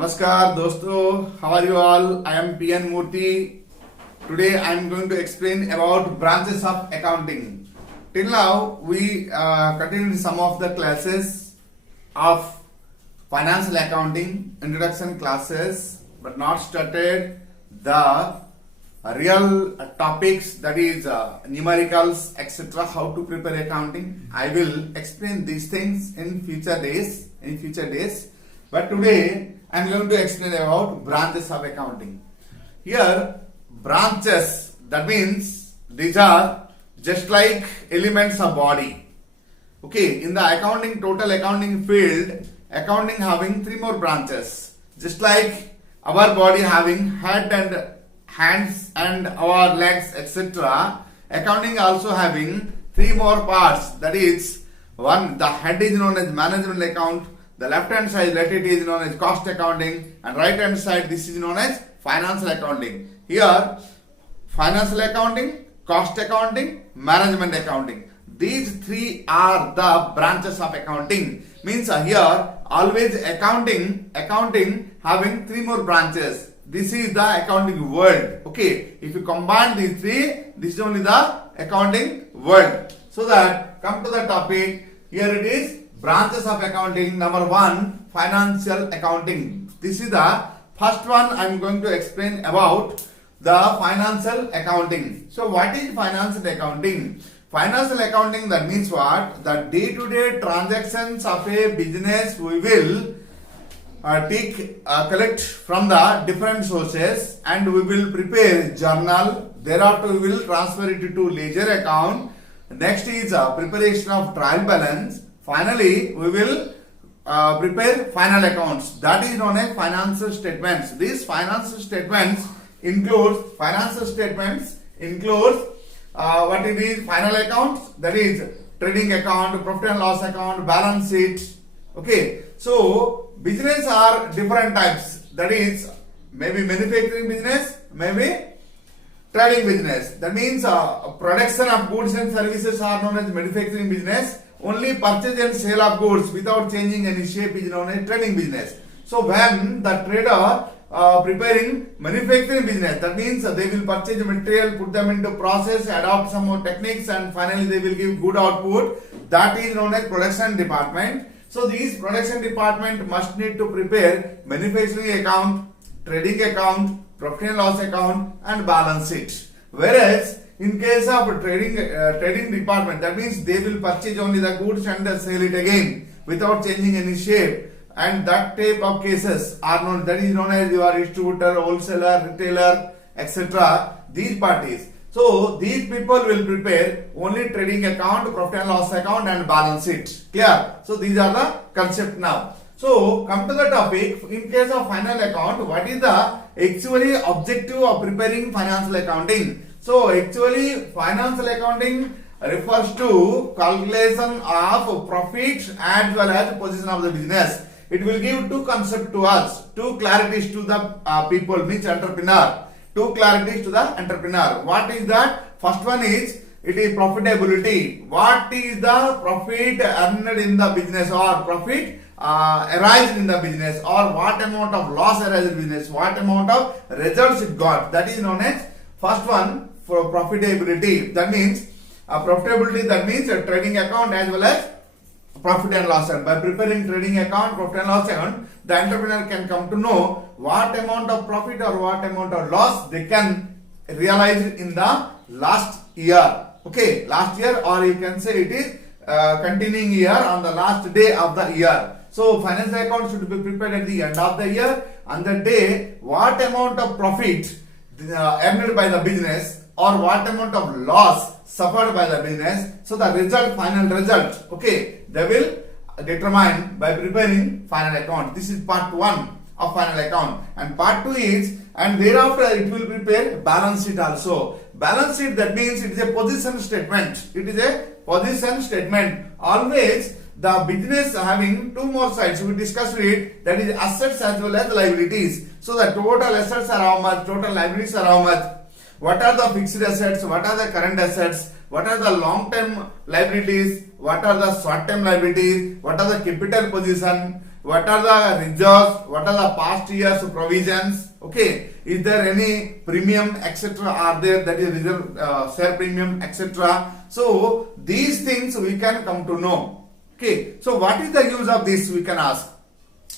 Namaskar dosto, how are you all? I am PN Murthy. Today I am going to explain about branches of accounting. Till now we continued some of the classes of financial accounting, introduction classes, but not started the real topics, that is numericals, etc. How to prepare accounting. I will explain these things in future days. But today I am going to explain about branches of accounting. Here branches, that means these are just like elements of body. Okay, in the accounting, total accounting field, accounting having three more branches. Just like our body having head and hands and our legs, etc. Accounting also having three more parts. That is, one, the head is known as management account. The left hand side, let it is known as cost accounting, and right hand side, this is known as financial accounting. Here, financial accounting, cost accounting, management accounting. These three are the branches of accounting. Means here, always accounting having three more branches. This is the accounting world. Okay, if you combine these three, this is only the accounting world. So that, come to the topic, here it is. Branches of accounting. Number one, financial accounting. This is the first one I am going to explain about the financial accounting. So what is financial accounting? Financial accounting, that means what? The day-to-day transactions of a business we will collect from the different sources, and we will prepare journal. Thereafter we will transfer it to ledger account. Next is preparation of trial balance. Finally, we will prepare final accounts. That is known as financial statements. These financial statements include what it is, final accounts, that is trading account, profit and loss account, balance sheet. Okay, so business are different types. That is maybe manufacturing business, maybe trading business. That means production of goods and services are known as manufacturing business. Only purchase and sale of goods without changing any shape is known as trading business. So when the trader preparing manufacturing business, that means they will purchase the material, put them into process, adopt some more techniques, and finally they will give good output. That is known as production department. So these production department must need to prepare manufacturing account, trading account, profit and loss account, and balance sheet. Whereas in case of trading department, that means they will purchase only the goods and sell it again without changing any shape. And that type of cases are known, that is known as your distributor, wholesaler, retailer, etc. These parties. So these people will prepare only trading account, profit and loss account, and balance sheet. Clear? So these are the concept now. So come to the topic. In case of final account, what is the actually objective of preparing financial accounting? So actually financial accounting refers to calculation of profit as well as position of the business. It will give two concepts to us, two clarities to the people, means entrepreneur. Two clarities to the entrepreneur. What is that? First one is, it is profitability. What is the profit earned in the business, or profit arised in the business, or what amount of loss arised in the business, what amount of results it got. That is known as first one, for profitability. That means profitability, that means a trading account as well as profit and loss account. By preparing trading account, profit and loss account, the entrepreneur can come to know what amount of profit or what amount of loss they can realize in the last year. Okay, last year, or you can say it is continuing year on the last day of the year. So financial account should be prepared at the end of the year. On the day, what amount of profit earned by the business, or what amount of loss suffered by the business. So the result, final result, okay, they will determine by preparing final account. This is part 1 of final account. And part 2 is, and thereafter it will prepare balance sheet also. Balance sheet, that means it is a position statement. It is a position statement. Always the business having two more sides. We discussed it, that is assets as well as liabilities. So the total assets are how much, total liabilities are how much. What are the fixed assets? What are the current assets? What are the long-term liabilities? What are the short-term liabilities? What are the capital position? what are the reserves, what are the past years provisions, okay, is there any premium etc are there, that is reserve share premium etc. So these things we can come to know. Okay, so what is the use of this, we can ask.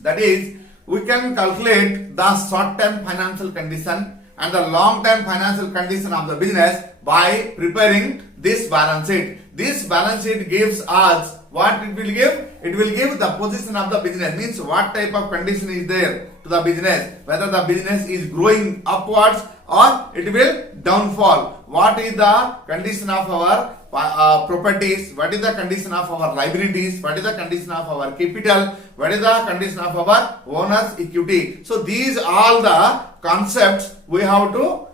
That is, we can calculate the short term financial condition and the long term financial condition of the business by preparing this balance sheet. This balance sheet gives us what it will give? It will give the position of the business, means what type of condition is there to the business, whether the business is growing upwards or it will downfall. What is the condition of our properties, what is the condition of our liabilities, what is the condition of our capital, what is the condition of our owner's equity. So these all the concepts we have to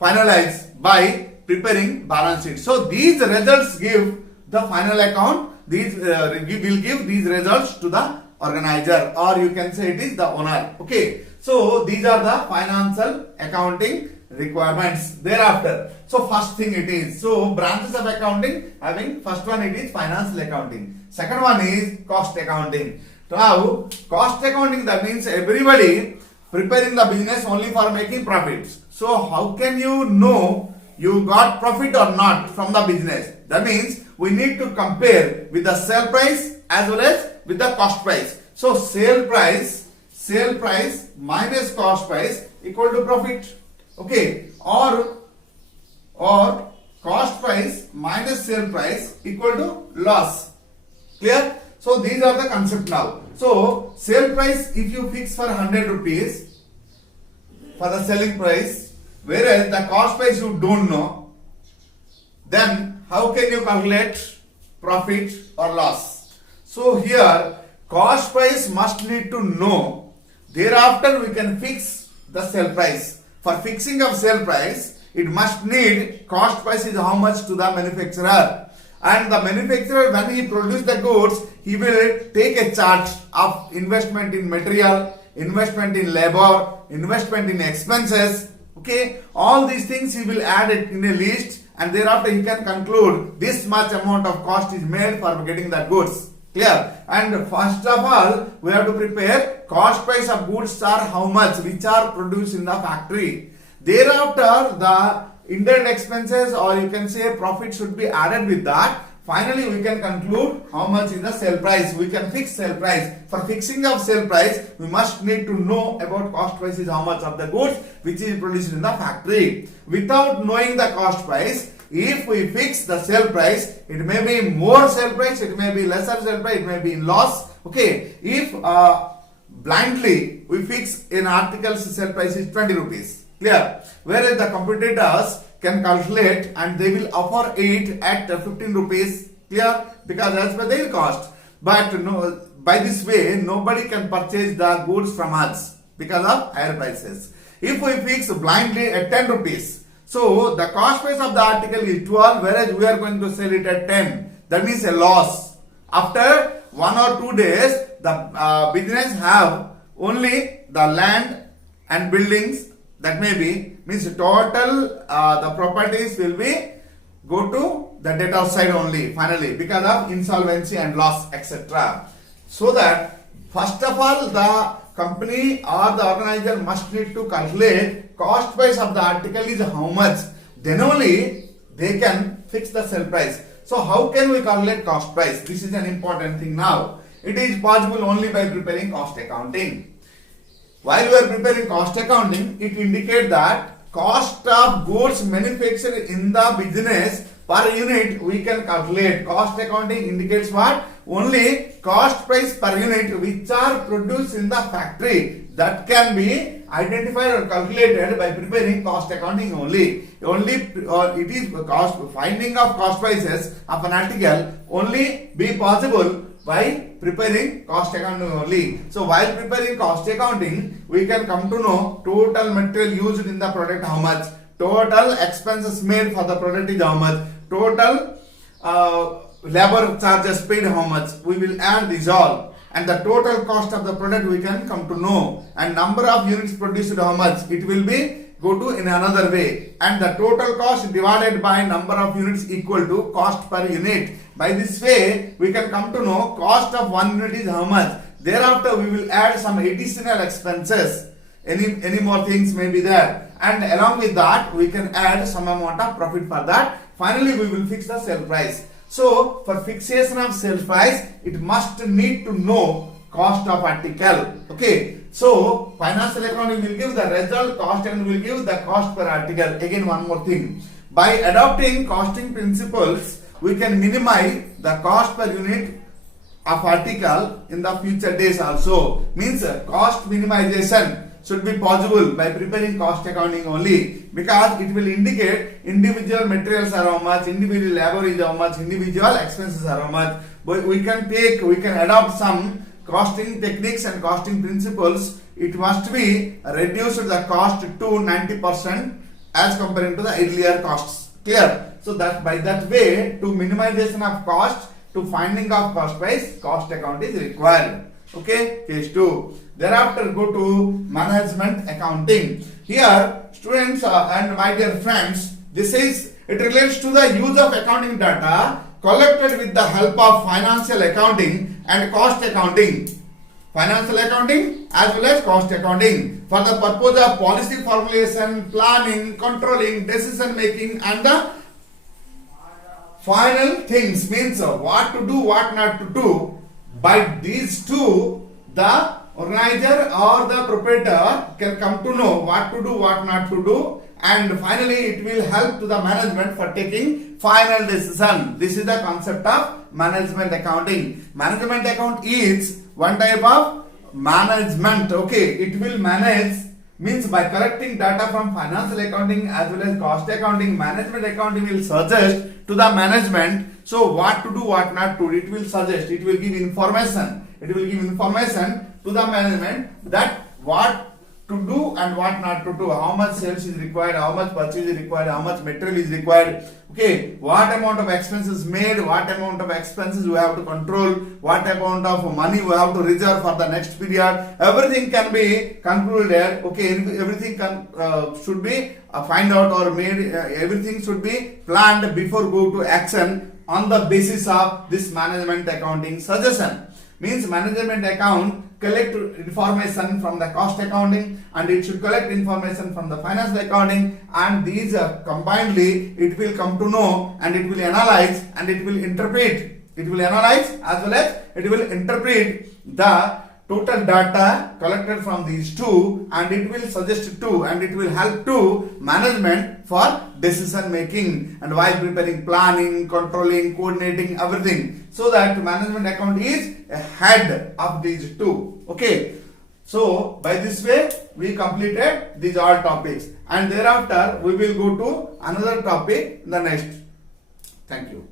finalize by preparing balance sheet. So these results give the final account. These will give these results to the organizer, or you can say it is the owner. Okay, so these are the financial accounting requirements. Thereafter, so first thing it is, so branches of accounting having, first one it is financial accounting, second one is cost accounting. Now cost accounting, that means everybody preparing the business only for making profits. So how can you know you got profit or not from the business? That means we need to compare with the sale price as well as with the cost price. So sale price minus cost price equal to profit. Okay, or cost price minus sale price equal to loss. Clear? So these are the concept now. So sale price, if you fix for 100 rupees for the selling price, whereas the cost price you don't know, then how can you calculate profit or loss? So here cost price must need to know. Thereafter we can fix the sale price. For fixing of sale price, it must need cost price is how much to the manufacturer. And the manufacturer, when he produce the goods, he will take a chart of investment in material, investment in labor, investment in expenses. Okay, all these things he will add it in a list, and thereafter he can conclude this much amount of cost is made for getting the goods. Clear? And first of all, we have to prepare cost price of goods are how much which are produced in the factory. Thereafter, the indirect expenses, or you can say profit, should be added with that. Finally, we can conclude how much is the sale price. We can fix sale price. For fixing of sale price, we must need to know about cost price is how much of the goods which is produced in the factory. Without knowing the cost price, if we fix the sale price, it may be more sale price, it may be lesser sale price, it may be in loss. Okay, if blindly we fix an article's sale price is 20 rupees. Clear? Whereas the competitors can calculate and they will offer it at 15 rupees. Clear? Because as per their cost. But no, by this way, nobody can purchase the goods from us because of higher prices. If we fix blindly at 10 rupees, so the cost price of the article is 12, whereas we are going to sell it at 10. That means a loss. After 1 or 2 days, the business have only the land and buildings, that may be, means total the properties will be go to the debtor side only finally because of insolvency and loss etc. So that first of all the company or the organizer must need to calculate cost price of the article is how much, then only they can fix the sale price. So how can we calculate cost price? This is an important thing now. It is possible only by preparing cost accounting. While we are preparing cost accounting, it indicates that cost of goods manufactured in the business per unit we can calculate. Cost accounting indicates what? Only cost price per unit which are produced in the factory, that can be identified or calculated by preparing cost accounting only. It is cost finding of cost prices of an article only be possible by preparing cost accounting only. So while preparing cost accounting, we can come to know total material used in the product how much, total expenses made for the product is how much, total labor charges paid how much. We will add these all, and the total cost of the product we can come to know, and number of units produced how much it will be go to in another way, and the total cost divided by number of units equal to cost per unit. By this way we can come to know cost of 1 unit is how much, thereafter we will add some additional expenses. Any more things may be there, and along with that we can add some amount of profit for that. Finally we will fix the sale price. So for fixation of sale price, it must need to know cost of article. Okay, so financial accounting will give the result cost and will give the cost per article. Again, one more thing, by adopting costing principles we can minimize the cost per unit of article in the future days also. Means cost minimization should be possible by preparing cost accounting only, because it will indicate individual materials are how much, individual labor is how much, individual expenses are how much. But we can adopt some costing techniques and costing principles. It must be reduced the cost to 90% as compared to the earlier costs. Clear? So that by that way, to minimization of cost, to finding of cost price, cost account is required. Okay, case 2. Thereafter go to management accounting. Here students and my dear friends, it relates to the use of accounting data collected with the help of financial accounting and cost accounting. Financial accounting as well as cost accounting for the purpose of policy formulation, planning, controlling, decision making, and the final things, means what to do, what not to do. By these two, the organizer or the proprietor can come to know what to do, what not to do, and finally it will help to the management for taking final decision. This is the concept of management accounting. Management account is one type of management. Okay, it will manage, means by collecting data from financial accounting as well as cost accounting, management accounting will suggest to the management so what to do, what not to do. It will suggest, it will give information. It will give information to the management that what to do and what not to do, how much sales is required, how much purchase is required, how much material is required. Okay, what amount of expenses made, what amount of expenses we have to control, what amount of money we have to reserve for the next period. Everything can be concluded. Okay, everything should be find out or made. Everything should be planned before go to action on the basis of this management accounting suggestion. Means management account collect information from the cost accounting and it should collect information from the financial accounting, and these combinedly it will come to know and it will analyze and it will interpret. It will analyze as well as it will interpret the total data collected from these two, and it will suggest to and it will help to management for decision making and while preparing planning, controlling, coordinating everything, so that management account is a head of these two. Okay, so by this way we completed these all topics, and thereafter we will go to another topic in the next. Thank you.